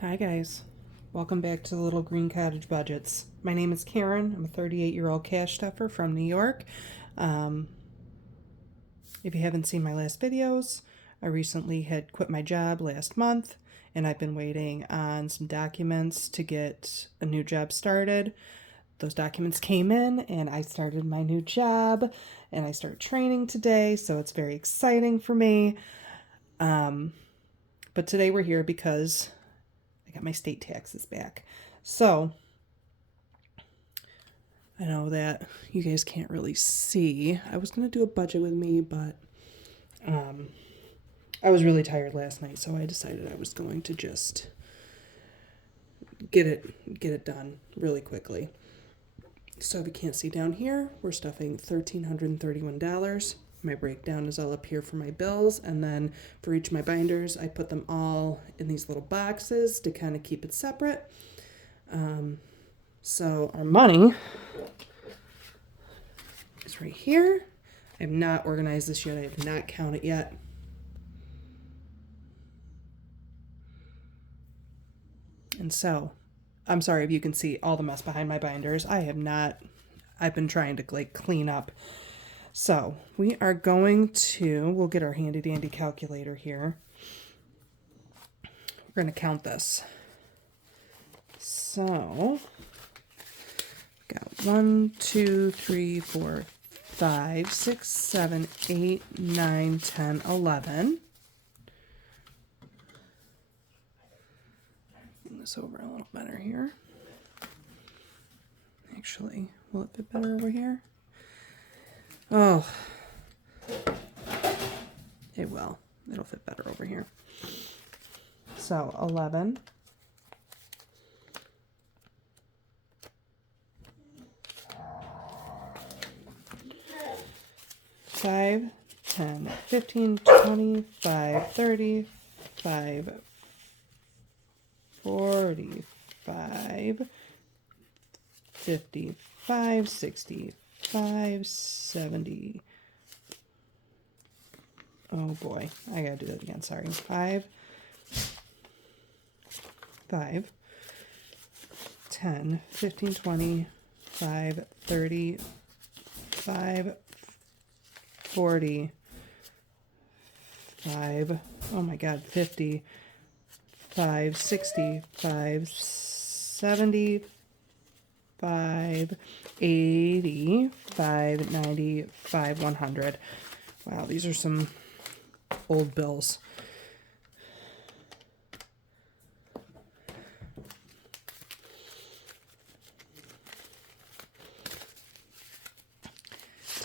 Hi guys, welcome back to the Little Green Cottage Budgets. My name is Karen. I'm a 38-year-old cash stuffer from New York. Um, if you haven't seen my last videos, I recently had quit my job last month and I've been waiting on some documents to get a new job started. Those documents came in and I started my new job and I started training today, so it's very exciting for me. But today we're here because I got my state taxes back. So I know that you guys can't really see. I was going to do a budget with me, but I was really tired last night, so I decided I was going to just get it done really quickly. So if you can't see down here, we're stuffing $1,331. My breakdown is all up here for my bills, and then for each of my binders, I put them all in these little boxes to kind of keep it separate. So our money is right here. I have not organized this yet. I have not counted yet. And so, I'm sorry if you can see all the mess behind my binders. I've been trying to clean up. So, we'll get our handy dandy calculator here. We're going to count this. So, got 1, 2, 3, 4, 5, 6, 7, 8, 9, 10, 11. Bring this over a little better here. Actually, will it fit better over here? Oh, it will. It'll fit better over here. So 11. 5, 10, 15, 25, 35, 45, 55, 65, 70. Oh boy, I gotta do that again. Sorry. 5, 10, 15, 20, 5, 30, 5, 40, 5, oh my god, 50, 5, 60, 5, 70, 5, 80, 5, 90, 5, 100. Wow, these are some old bills.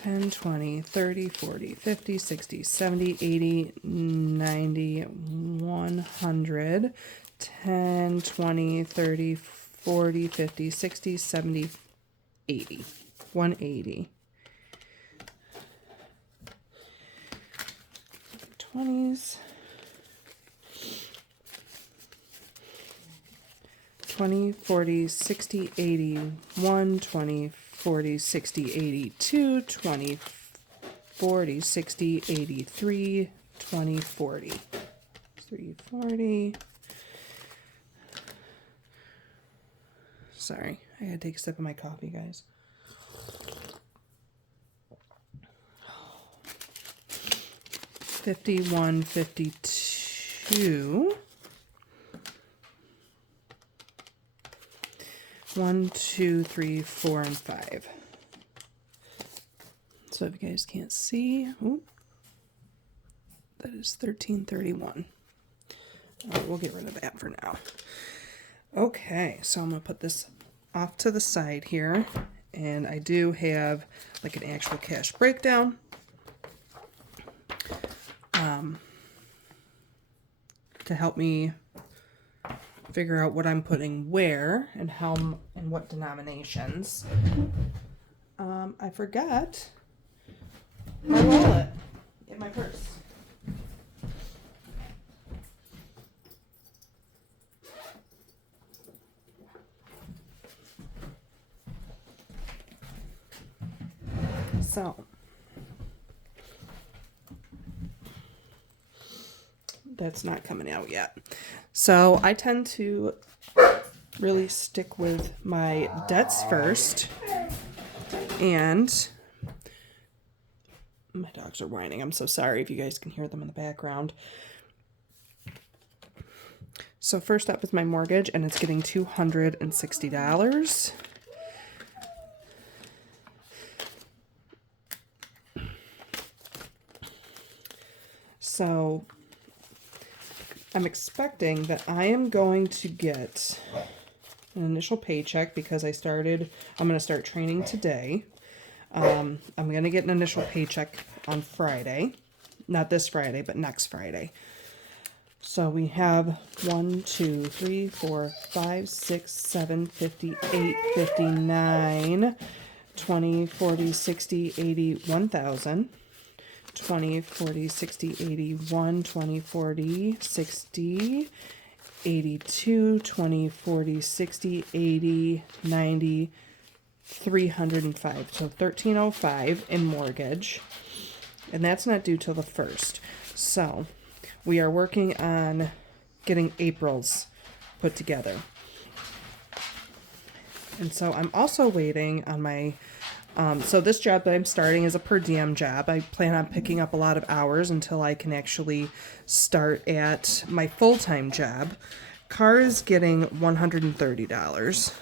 $10, $20, $30, $40, $50, $60, $70, $80, $90, $100, $10, $20, $30, $40, $50, $60, $70, $80, $180. 20s, 20, 40, 60, 80, 1, 20, 40, 60, 82, 20, 40, 60, 83, 20, 40. 340. Sorry, I gotta take a sip of my coffee, guys. $51, $52. 1, 2, 3, 4, and 5. So if you guys can't see, that is $1,331. We'll get rid of that for now. Okay, so I'm gonna put this off to the side here, and I do have like an actual cash breakdown. To help me figure out what I'm putting where and how and what denominations. I forgot my wallet in my purse. So that's not coming out yet. So I tend to really stick with my debts first. And my dogs are whining. I'm so sorry if you guys can hear them in the background. So first up is my mortgage, and it's getting $260. So I'm expecting that I am going to get an initial paycheck because I'm going to start training today. I'm going to get an initial paycheck on Friday. Not this Friday, but next Friday. So we have 1, 2, 3, 4, 5, 6, 7, 58, 59, 20, 40, 60, 80, 1,000. 20, 40, 60, 81, 20, 40, 60, 82, 20, 40, 60, 80, 90, 305. So 1,305 in mortgage. And that's not due till the 1st. So we are working on getting April's put together. And so I'm also waiting on my so this job that I'm starting is a per diem job. I plan on picking up a lot of hours until I can actually start at my full-time job. Car is getting $130.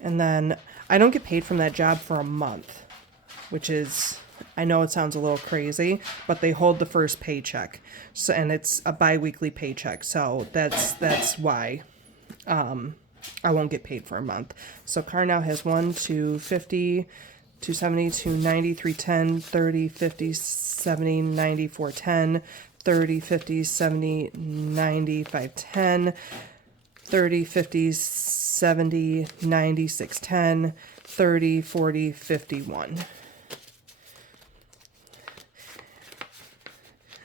And then I don't get paid from that job for a month, which is, I know it sounds a little crazy, but they hold the first paycheck. So, and it's a bi-weekly paycheck. So that's why. I won't get paid for a month. So car now has 1, 2, 50, 270, 290, 310, 30, 50, 70, 90, 410, 30, 50, 70, 90, 510, 30, 50, 70, 90, 610, 30, 40, 51.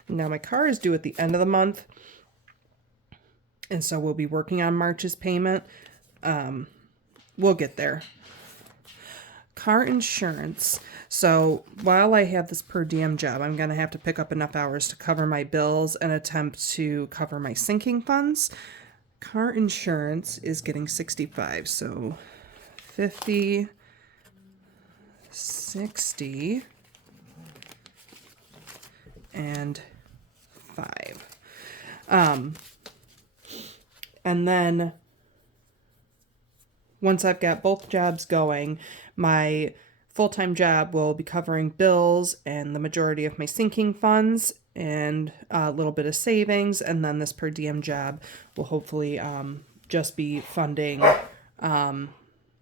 Now my car is due at the end of the month. And so we'll be working on March's payment. We'll get there. Car insurance. So while I have this per diem job, I'm going to have to pick up enough hours to cover my bills and attempt to cover my sinking funds. Car insurance is getting 65. So 50, 60, and 5. And then once I've got both jobs going, my full-time job will be covering bills and the majority of my sinking funds and a little bit of savings. And then this per diem job will hopefully just be funding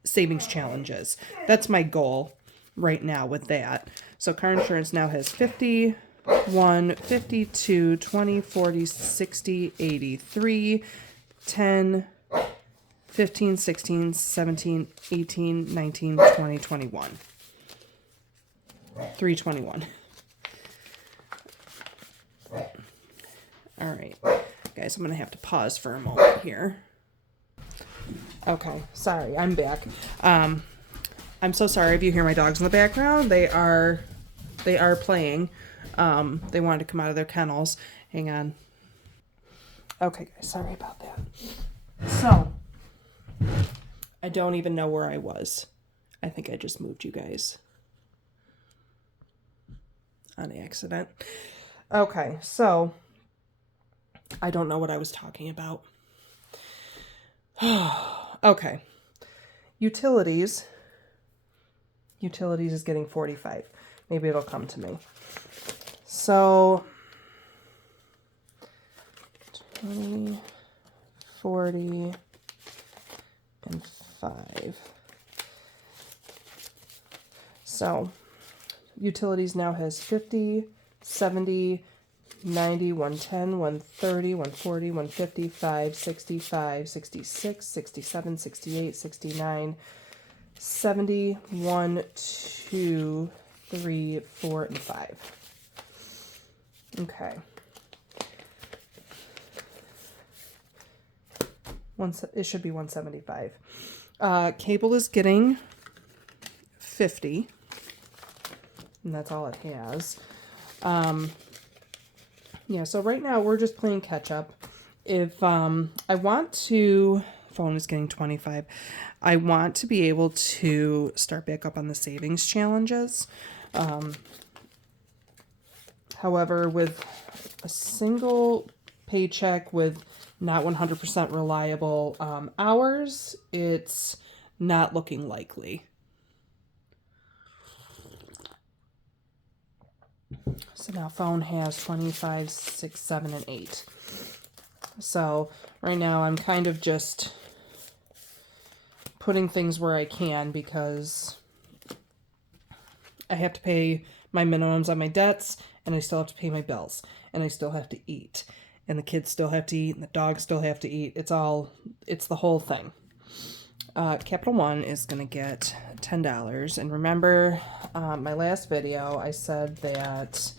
savings challenges. That's my goal right now with that. So car insurance now has 50, 1, 52, 20, 40, 60, 83, 10, 15, 16, 17, 18, 19, 20, 21. 321. All right, guys, I'm going to have to pause for a moment here. Okay, sorry, I'm back. I'm so sorry if you hear my dogs in the background. They are playing. They wanted to come out of their kennels. Hang on. Okay, guys, sorry about that. So, I don't even know where I was. I think I just moved you guys on accident. Okay, so I don't know what I was talking about. Okay. Utilities. Utilities is getting 45. Maybe it'll come to me. So 20, 40, and 5. So utilities now has 50, 70, 90, 110, 130, 140, 155, 65, 66, 67, 68, 69, 70, 1, 2, 3, 4, and 5. Okay. It should be 175. Cable is getting 50. And that's all it has. Yeah, so right now we're just playing catch up. If I want to, phone is getting 25. I want to be able to start back up on the savings challenges. However, with a single paycheck with not 100% reliable hours, it's not looking likely. So now phone has 25, 6, 7, and 8. So right now I'm kind of just putting things where I can because I have to pay my minimums on my debts, and I still have to pay my bills, and I still have to eat, and the kids still have to eat, and the dogs still have to eat. It's the whole thing. Capital One is going to get $10. And remember, my last video, I said that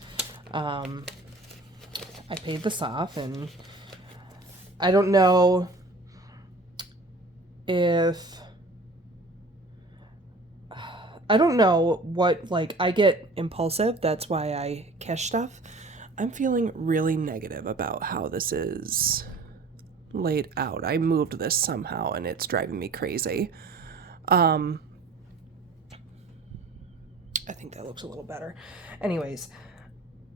I paid this off, and I don't know what, like, I get impulsive. That's why I cash stuff. I'm feeling really negative about how this is laid out. I moved this somehow and it's driving me crazy. I think that looks a little better. Anyways,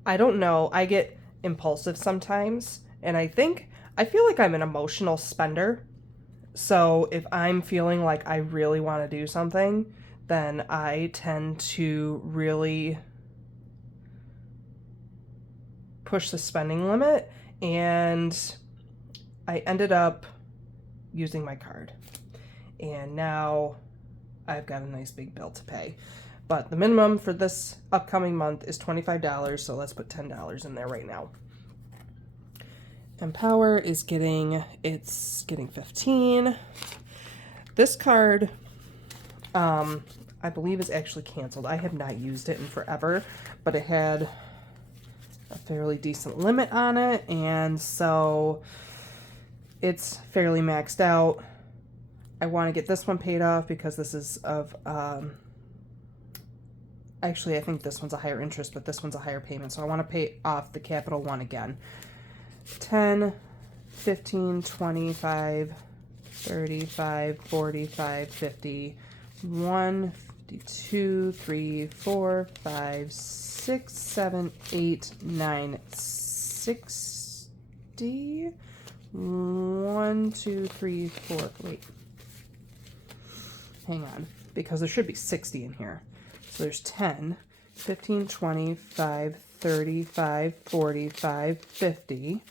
I don't know. I get impulsive sometimes, and I feel like I'm an emotional spender. So if I'm feeling like I really want to do something, then I tend to really push the spending limit, and I ended up using my card. And now I've got a nice big bill to pay. But the minimum for this upcoming month is $25, so let's put $10 in there right now. Empower is getting 15. This card, I believe is actually canceled. I have not used it in forever, but it had a fairly decent limit on it, and so it's fairly maxed out. I want to get this one paid off because this is of, actually I think this one's a higher interest, but this one's a higher payment, so I want to pay off the Capital One again. 10, 15, 25, 35, 45, 50, 1, 52, 3, 4, 5, 6, 7, 8, 9, 60. 1, 2, 3, 4. Wait. Hang on. Because there should be 60 in here. So there's 10, 15, 25, 35, 45, 50.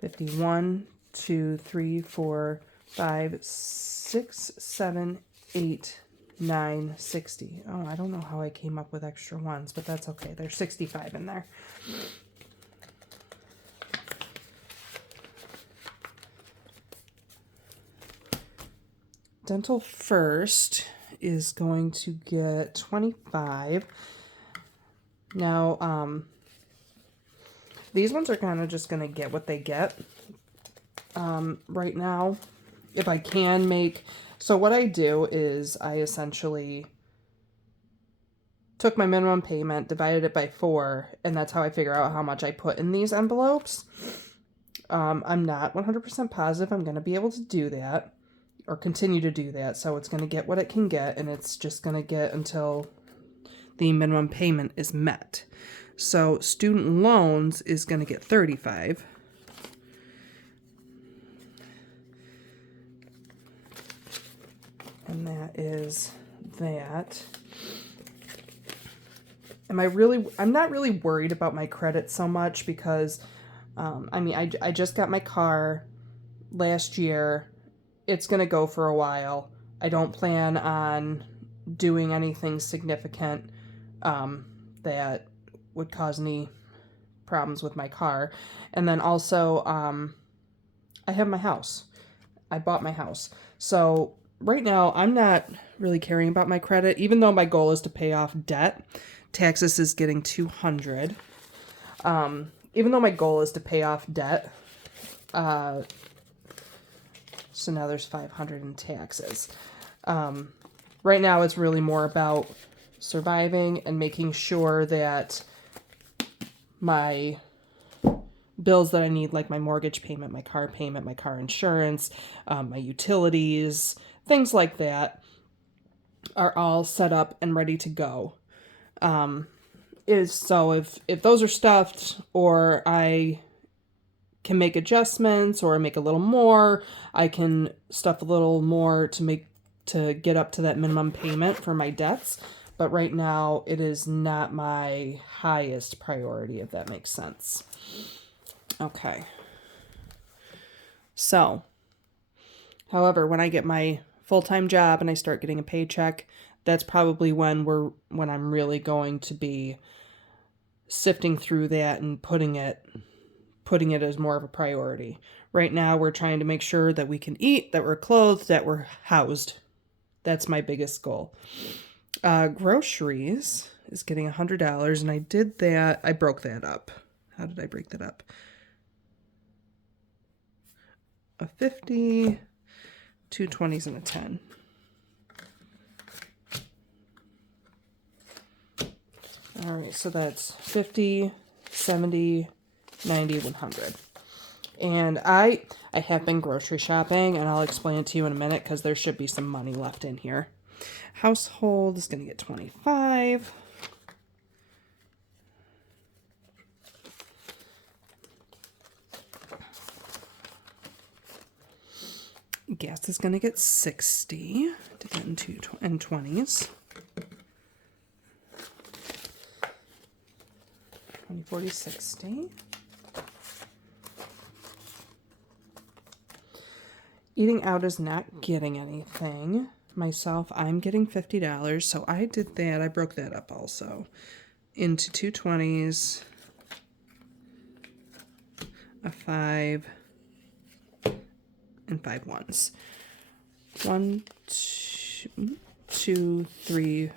51, 2, 3, 4, 5, 6, 7, 8, 9, 60. Oh, I don't know how I came up with extra ones, but that's okay. There's 65 in there. Dental First is going to get 25. Now, these ones are kind of just going to get what they get right now. If I can make... So what I do is I essentially took my minimum payment, divided it by 4, and that's how I figure out how much I put in these envelopes. I'm not 100% positive I'm going to be able to do that or continue to do that, so it's going to get what it can get, and it's just going to get until the minimum payment is met. So student loans is going to get 35. And that is that. I'm not really worried about my credit so much because, I mean, I just got my car last year. It's going to go for a while. I don't plan on doing anything significant that would cause any problems with my car. And then also, I have my house. I bought my house. So right now, I'm not really caring about my credit, even though my goal is to pay off debt. Taxes is getting 200. Even though my goal is to pay off debt, so now there's 500 in taxes. Right now, it's really more about surviving and making sure that my bills that I need, like my mortgage payment, my car insurance, my utilities, things like that, are all set up and ready to go. So if those are stuffed, or I can make adjustments or make a little more, I can stuff a little more to get up to that minimum payment for my debts. But right now it is not my highest priority, if that makes sense. Okay. So, however, when I get my full-time job and I start getting a paycheck, that's probably when I'm really going to be sifting through that and putting it as more of a priority. Right now, we're trying to make sure that we can eat, that we're clothed, that we're housed. That's my biggest goal. Groceries is getting $100, and I did that. I broke that up. How did I break that up? A 50, 2 20s, and a 10. All right, so that's 50, 70, 90, 100. And I have been grocery shopping, and I'll explain it to you in a minute because there should be some money left in here. Household is going to get 25. Gas is going to get 60 to get into 20s. 20, 40, 60. Eating out is not getting anything. Myself, I'm getting $50, so I did that. I broke that up also into 2 20s, a 5, and 5 1s. 1, 2, 3,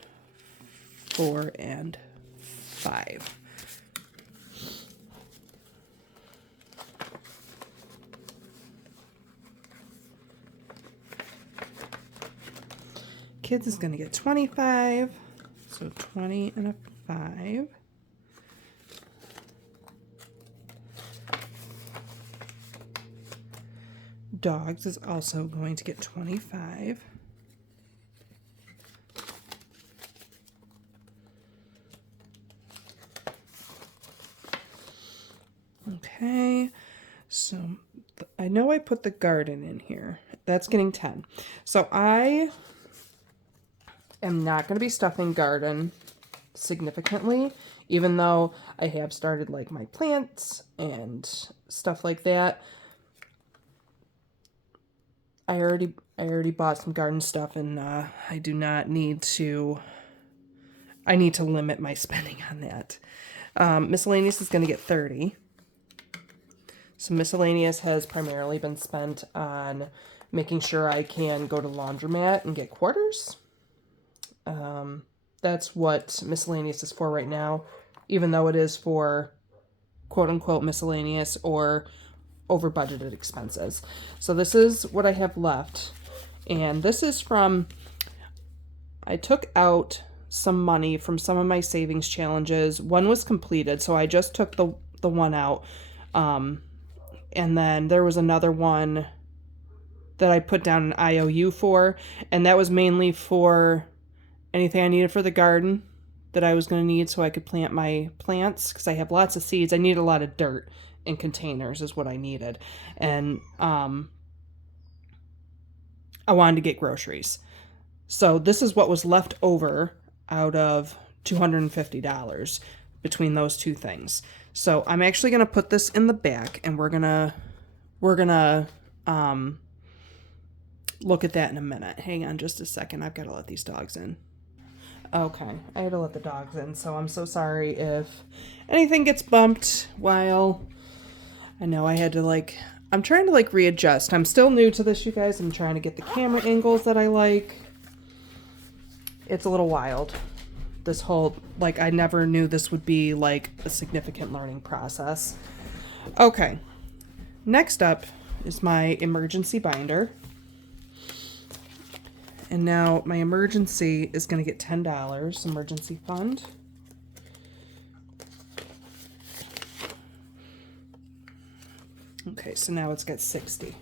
4, and 5. Kids is going to get 25, so 20 and a 5. Dogs is also going to get 25. Okay, so I know I put the garden in here. That's getting 10. So I am not going to be stuffing garden significantly, even though I have started like my plants and stuff like that. I already bought some garden stuff, and I do not need to. I need to limit my spending on that. Miscellaneous is going to get 30. So miscellaneous has primarily been spent on making sure I can go to laundromat and get quarters. That's what miscellaneous is for right now, even though it is for quote-unquote miscellaneous or over budgeted expenses. So this is what I have left, and this is from, I took out some money from some of my savings challenges. One was completed, so I just took the one out, and then there was another one that I put down an IOU for, and that was mainly for anything I needed for the garden that I was going to need so I could plant my plants, because I have lots of seeds. I need a lot of dirt in containers is what I needed. And I wanted to get groceries. So this is what was left over out of $250 between those two things. So I'm actually going to put this in the back, and we're going to look at that in a minute. Hang on just a second. I've got to let these dogs in. Okay, I had to let the dogs in, so I'm so sorry if anything gets bumped while I know I had to I'm trying to readjust. I'm still new to this, you guys. I'm trying to get the camera angles that I like. It's a little wild. This whole, I never knew this would be a significant learning process. Okay, next up is my emergency binder. And now my emergency is going to get $10, emergency fund. Okay, so now it's got 60.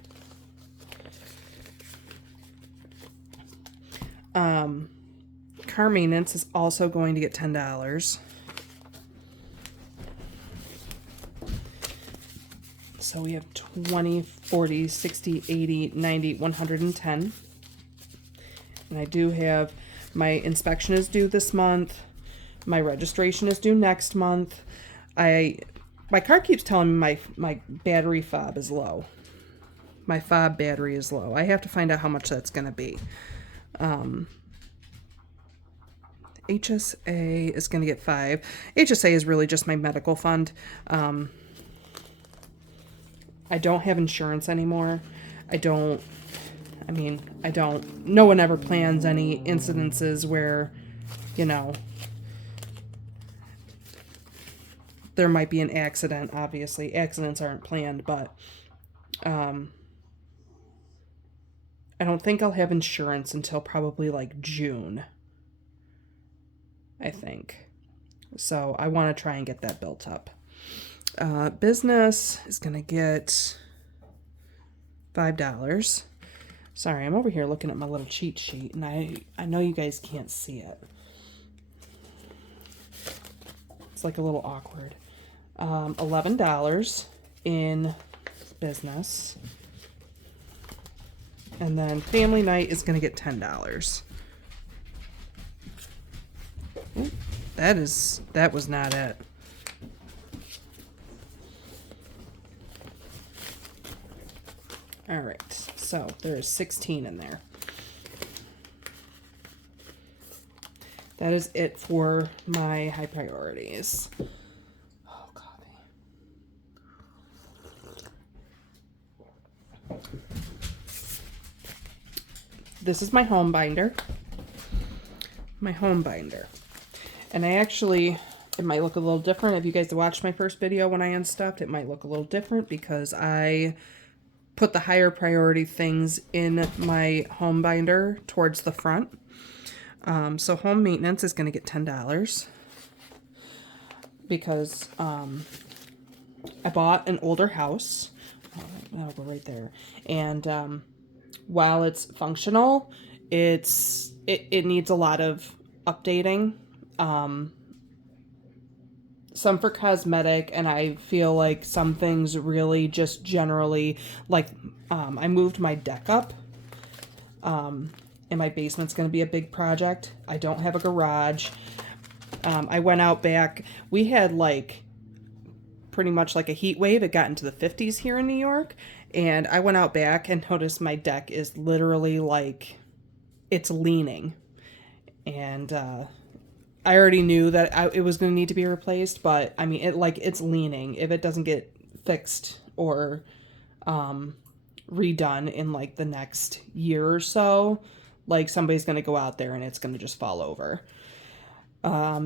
Car maintenance is also going to get $10. So we have 20, 40, 60, 80, 90, 110. And I do have my inspection is due this month. My registration is due next month. My car keeps telling me my battery fob is low. My fob battery is low. I have to find out how much that's going to be. HSA is going to get 5. HSA is really just my medical fund. I don't have insurance anymore. No one ever plans any incidences where, there might be an accident. Obviously, accidents aren't planned, but I don't think I'll have insurance until probably like June, I think. So I want to try and get that built up. Business is going to get $5. Sorry, I'm over here looking at my little cheat sheet, and I know you guys can't see it. It's like a little awkward. $11 in business. And then family night is going to get $10. Ooh, that was not it. All right, so there's 16 in there. That is it for my high priorities. Oh, coffee. This is my home binder. And I actually, it might look a little different. If you guys watched my first video when I unstuffed, it might look a little different because I put the higher priority things in my home binder towards the front. So home maintenance is going to get $10 because I bought an older house. That'll go right there. And while it's functional, it needs a lot of updating. Some for cosmetic, and I feel like some things really just generally, like I moved my deck up, and my basement's going to be a big project. I don't have a garage. I went out back. We had like pretty much like a heat wave. It got into the 50s here in New York, and I went out back and noticed my deck is literally like it's leaning, and I already knew that it was going to need to be replaced, but I mean, it's leaning. If it doesn't get fixed or redone in like the next year or so, like somebody's going to go out there and it's going to just fall over.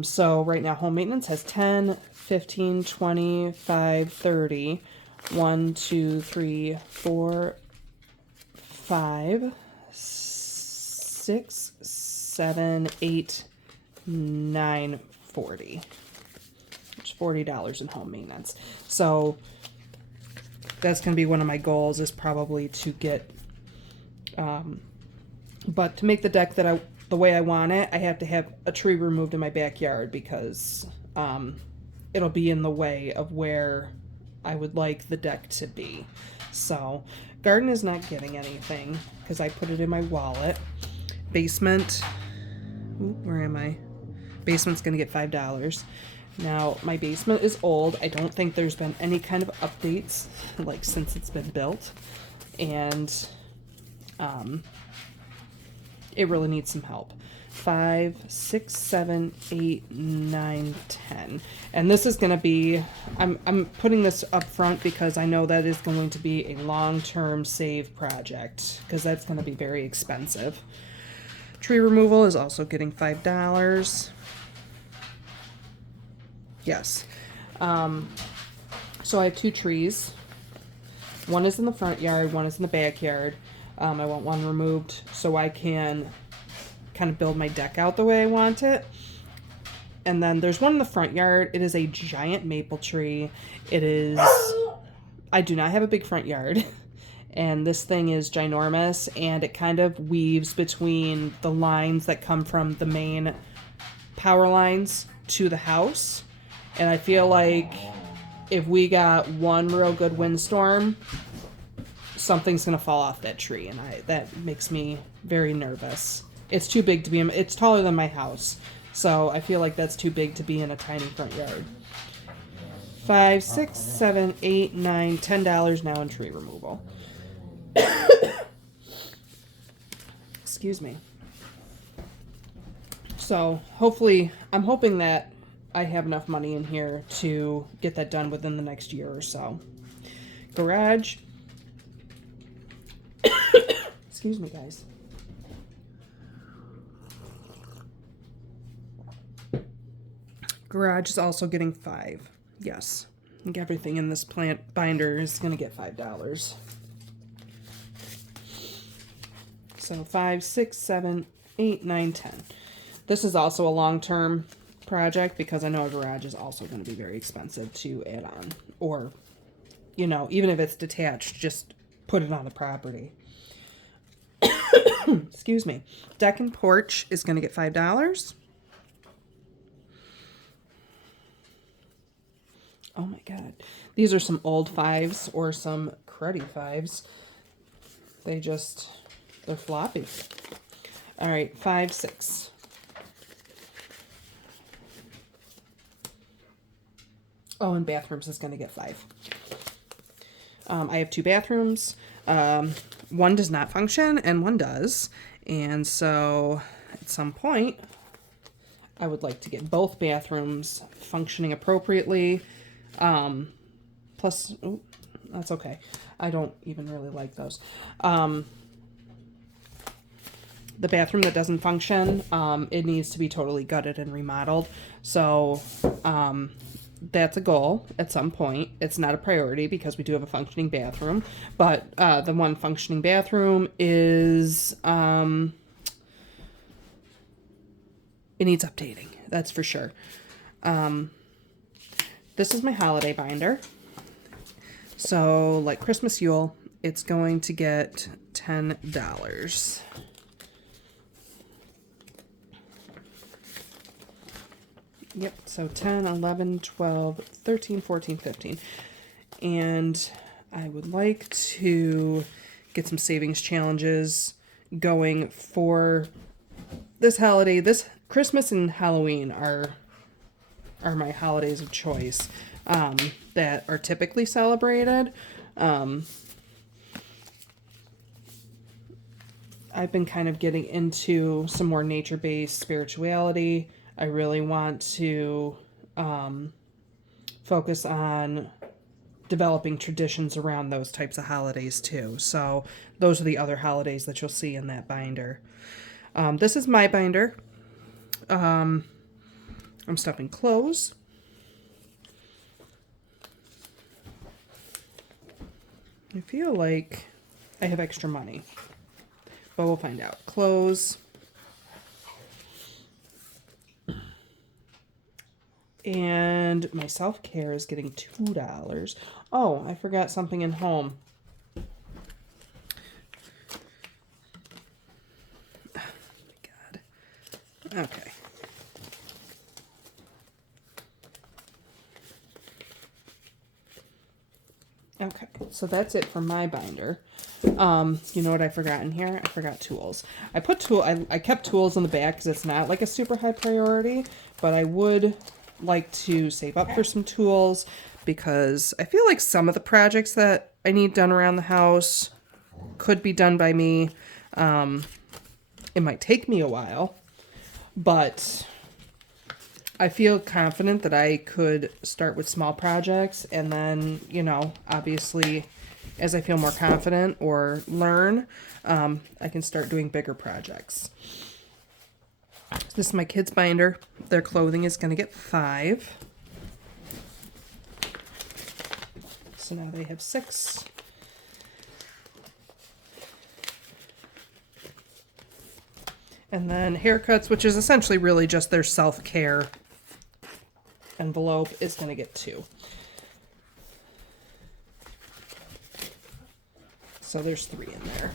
So right now home maintenance has 10, 15, 25, 30, 1, 2, 3, 4, 5, 6, 7, 8, 940, which is $40 in home maintenance. So that's going to be one of my goals, is probably to get but to make the deck the way I want it, I have to have a tree removed in my backyard because it'll be in the way of where I would like the deck to be. So garden is not getting anything because I put it in my wallet. Basement, where am I? Basement's going to get $5. Now, my basement is old. I don't think there's been any kind of updates, like, since it's been built. And it really needs some help. 5, 6, 7, 8, 9, 10. And this is going to be, I'm putting this up front because I know that is going to be a long-term save project, because that's going to be very expensive. Tree removal is also getting $5. Yes. So I have 2 trees. One is in the front yard, one is in the backyard. I want one removed so I can kind of build my deck out the way I want it. And then there's one in the front yard. It is a giant maple tree. It is I do not have a big front yard. And this thing is ginormous, and it kind of weaves between the lines that come from the main power lines to the house. And I feel like if we got one real good windstorm, something's going to fall off that tree, and that makes me very nervous. It's too big to be in, it's taller than my house, so I feel like that's too big to be in a tiny front yard. $5, $6, $7, $8, $9, $10 now in tree removal. Excuse me. So hopefully, I'm hoping that I have enough money in here to get that done within the next year or so. Garage. Excuse me, guys. Garage is also getting $5. Yes. I think everything in this plant binder is going to get $5. So 5, 6, 7, 8, 9, 10. This is also a long-term project because I know a garage is also going to be very expensive to add on. Or, you know, even if it's detached, just put it on the property. Excuse me. Deck and porch is going to get $5. Oh my God. These are some old 5s or some cruddy 5s. They're floppy. All right, 5, 6. Oh, and bathrooms is going to get 5. I have 2 bathrooms. One does not function and one does. And so at some point, I would like to get both bathrooms functioning appropriately. Plus, oh, that's okay. I don't even really like those. The bathroom that doesn't function, it needs to be totally gutted and remodeled. So, that's a goal at some point. It's not a priority because we do have a functioning bathroom, but the one functioning bathroom is it needs updating. That's for sure. This is my holiday binder. So like Christmas Yule, it's going to get $10. Yep, so 10, 11, 12, 13, 14, 15. And I would like to get some savings challenges going for this holiday. This Christmas and Halloween are my holidays of choice that are typically celebrated. I've been kind of getting into some more nature-based spirituality. I really want to focus on developing traditions around those types of holidays too. So those are the other holidays that you'll see in that binder. This is my binder. I'm stuffing clothes. I feel like I have extra money, but we'll find out. Clothes. And my self-care is getting $2. Oh, I forgot something in home. Oh my God. Okay. Okay, so that's it for my binder. You know what I forgot in here? I forgot tools. I kept tools in the back because it's not like a super high priority, but I would like to save up for some tools because I feel like some of the projects that I need done around the house could be done by me. It might take me a while, but I feel confident that I could start with small projects and then, you know, obviously as I feel more confident or learn, I can start doing bigger projects. This is my kids' binder. Their clothing is going to get $5. So now they have 6. And then haircuts, which is essentially really just their self-care envelope, is going to get $2. So there's 3 in there.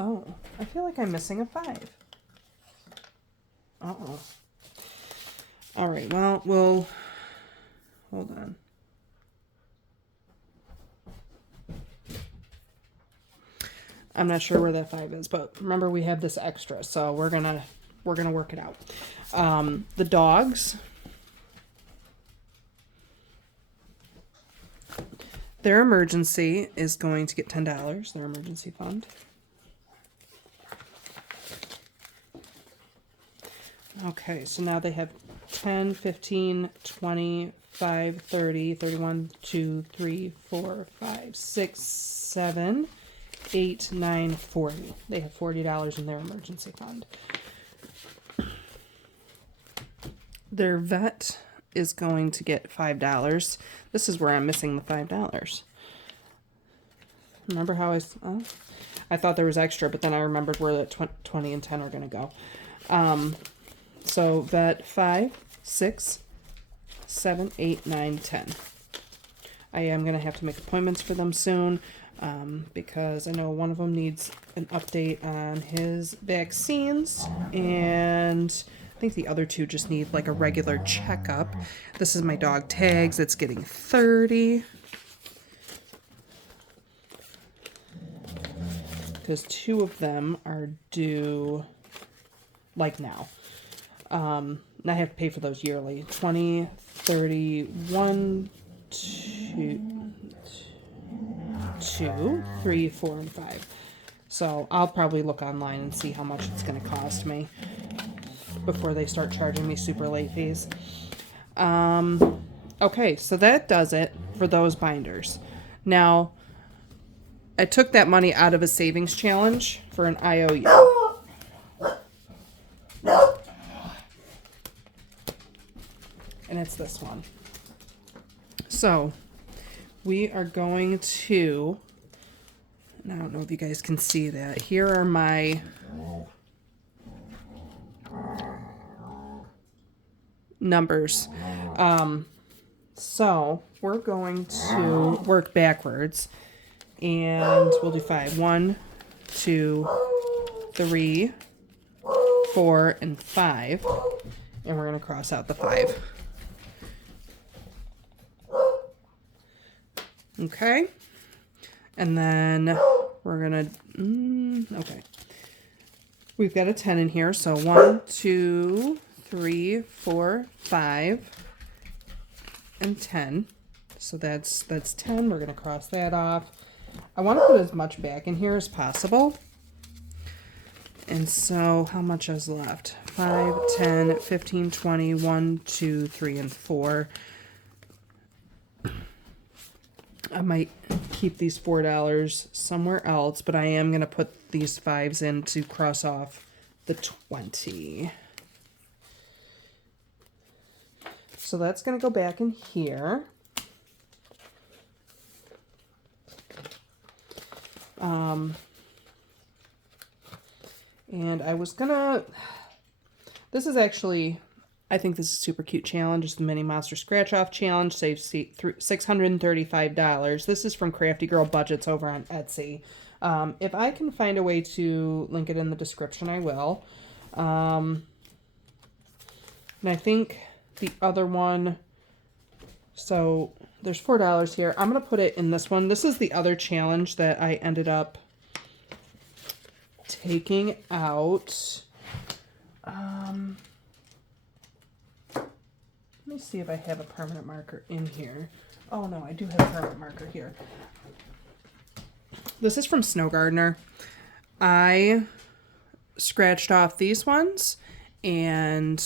Oh, I feel like I'm missing a 5. Uh-oh. All right, well, we'll... Hold on. I'm not sure where that 5 is, but remember we have this extra, so we're gonna work it out. The dogs, their emergency is going to get $10, their emergency fund. Okay, so now they have 10, 15, 20, 5, 30, 31, 2, 3, 4, 5, 6, 7, 8, 9, 40. They have $40 in their emergency fund. Their vet is going to get $5. This is where I'm missing the $5. Remember how I thought there was extra, but then I remembered where the 20 and 10 are going to go. So vet 5, 6, 7, 8, 9, 10. I am going to have to make appointments for them soon because I know one of them needs an update on his vaccines, and I think the other 2 just need like a regular checkup. This is my dog Tags. It's getting 30. Because 2 of them are due like now. And I have to pay for those yearly. 20, 30, 1, 2, 3, 4, and 5. So I'll probably look online and see how much it's going to cost me before they start charging me super late fees. Okay, so that does it for those binders. Now, I took that money out of a savings challenge for an IOU. And it's this one. So we are going to, and I don't know if you guys can see that. Here are my numbers. So we're going to work backwards, and we'll do 5. 1, 2, 3, 4, and 5. And we're going to cross out the 5. Okay. And then we're going to, okay. We've got a 10 in here. So 1, 2, 3, 4, 5, and 10. So that's 10. We're going to cross that off. I want to put as much back in here as possible. And so how much is left? 5, 10, 15, 20, 1, 2, 3, and 4. I might keep these $4 somewhere else, but I am going to put these 5s in to cross off the 20. So that's going to go back in here. And I was going to, this is actually, I think this is a super cute challenge. It's the Mini Monster Scratch Off Challenge. Saves $635. This is from Crafty Girl Budgets over on Etsy. If I can find a way to link it in the description, I will. And I think the other one, so there's $4 here. I'm going to put it in this one. This is the other challenge that I ended up taking out. Let me see if I have a permanent marker in here. Oh no, I do have a permanent marker here. This is from Snow Gardener. I scratched off these ones, and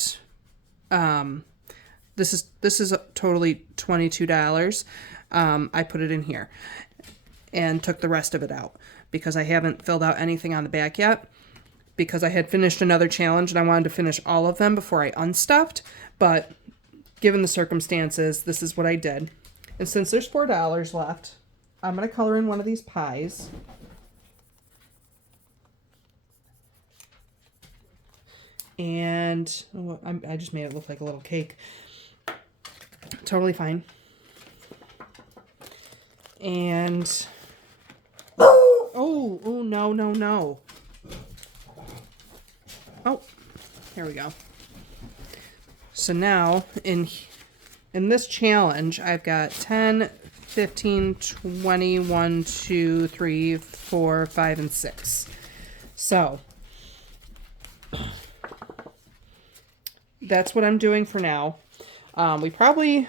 this is totally $22. I put it in here and took the rest of it out because I haven't filled out anything on the back yet, because I had finished another challenge and I wanted to finish all of them before I unstuffed. But given the circumstances, this is what I did. And since there's $4 left, I'm going to color in one of these pies. And I just made it look like a little cake. Totally fine. And oh, no, no, no. Oh, there we go. So now in this challenge, I've got 10, 15, 20, 1, 2, 3, 4, 5, and 6. So that's what I'm doing for now. We probably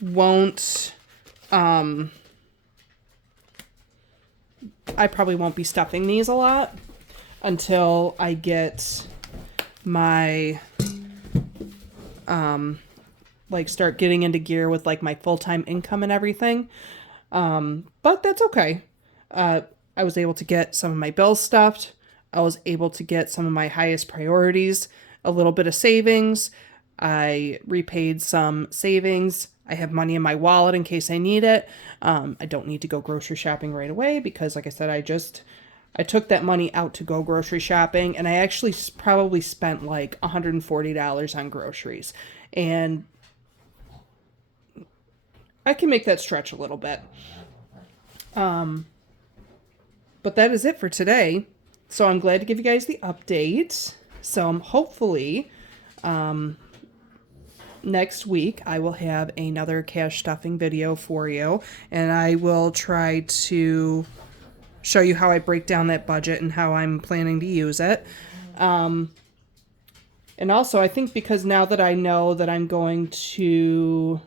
won't, I probably won't be stuffing these a lot until I get my, like start getting into gear with like my full-time income and everything. But that's okay. I was able to get some of my bills stuffed. I was able to get some of my highest priorities, a little bit of savings. I repaid some savings. I have money in my wallet in case I need it. I don't need to go grocery shopping right away because, like I said, I took that money out to go grocery shopping, and I actually probably spent like $140 on groceries. And I can make that stretch a little bit. But that is it for today. So I'm glad to give you guys the update. So hopefully, next week I will have another cash stuffing video for you, and I will try to show you how I break down that budget and how I'm planning to use it. And also, I think because now that I know that I'm going to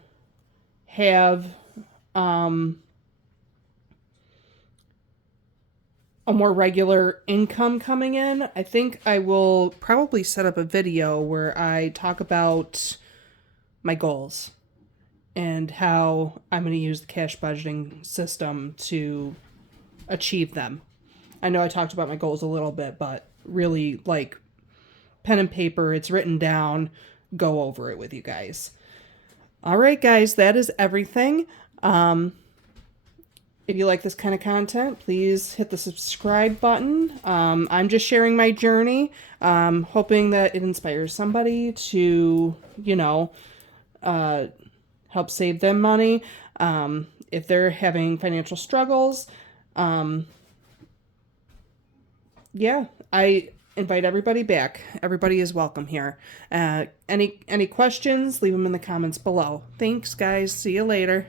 have a more regular income coming in, I think I will probably set up a video where I talk about my goals and how I'm going to use the cash budgeting system to achieve them. I know I talked about my goals a little bit, but really, like, pen and paper, it's written down, go over it with you guys. All right, guys, that is everything. If you like this kind of content, please hit the subscribe button. I'm just sharing my journey, hoping that it inspires somebody to, help save them money. If they're having financial struggles, yeah, I invite everybody back. Everybody is welcome here. Any questions, leave them in the comments below. Thanks, guys. See you later.